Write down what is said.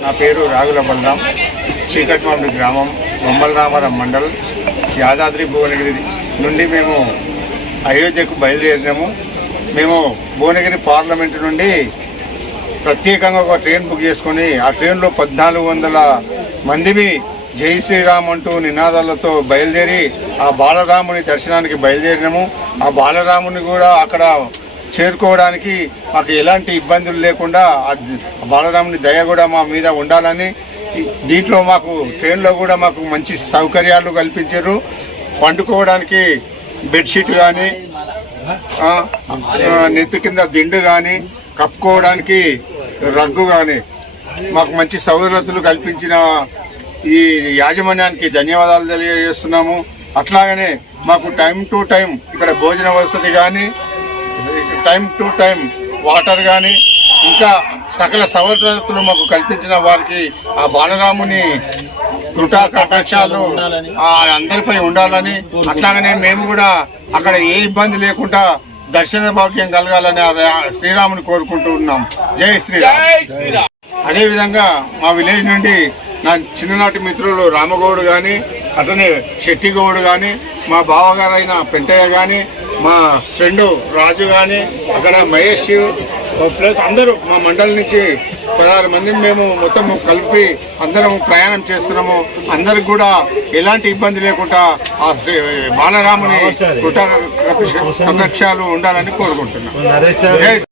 నా పేరు రాగుల బలరాం చీకట్మామిడి గ్రామం బొమ్మలరామరం మండల్ యాదాద్రి భువనగిరి నుండి మేము అయోధ్యకు బయలుదేరినాము. మేము భువనగిరి పార్లమెంటు నుండి ప్రత్యేకంగా ఒక ట్రైన్ బుక్ చేసుకొని ఆ ట్రైన్లో పద్నాలుగు వందల మందిని జై శ్రీరామ్ అంటూ నినాదాలతో బయలుదేరి ఆ బాలరాముని దర్శనానికి బయలుదేరినాము. ఆ బాలరాముని కూడా అక్కడ చేరుకోవడానికి మాకు ఎలాంటి ఇబ్బందులు లేకుండా బాలరాముని దయ కూడా మా మీద ఉండాలని దీంట్లో మాకు ట్రైన్లో కూడా మాకు మంచి సౌకర్యాలు కల్పించారు. పండుకోవడానికి బెడ్షీట్ కానీ నెత్తి కింద దిండు కానీ కప్పుకోవడానికి రగ్గు కానీ మాకు మంచి సౌలతులు కల్పించిన ఈ యాజమాన్యానికి ధన్యవాదాలు తెలియజేస్తున్నాము. అట్లాగనే మాకు టైం టు టైం ఇక్కడ భోజన వసతి కానీ టైం టు టైం వాటర్ కానీ ఇంకా సకల సవలతులు మాకు కల్పించిన వారికి ఆ బాలరాముని కృటా కటాక్షాలు అందరిపై ఉండాలని అట్లాగనే మేము కూడా అక్కడ ఏ ఇబ్బంది లేకుండా దర్శన భాగ్యం కలగాలని శ్రీరాముని కోరుకుంటూ ఉన్నాం. జై శ్రీరామ్. అదేవిధంగా మా విలేజ్ నుండి నా చిన్ననాటి మిత్రులు రామగౌడ్ కానీ అతనే శెట్టిగౌడ్ కానీ మా బావగారైన పెంటయ్య కానీ మా ఫ్రెండ్ రాజు కానీ అక్కడ మహేష్ ప్లస్ అందరూ మా మండలి నుంచి పదహారు మంది మేము మొత్తం కలిపి అందరం ప్రయాణం చేస్తున్నాము. అందరికి కూడా ఎలాంటి ఇబ్బంది లేకుండా ఆ శ్రీ బాలరాముని కృత కటాక్షాలు ఉండాలని కోరుకుంటున్నాం. జై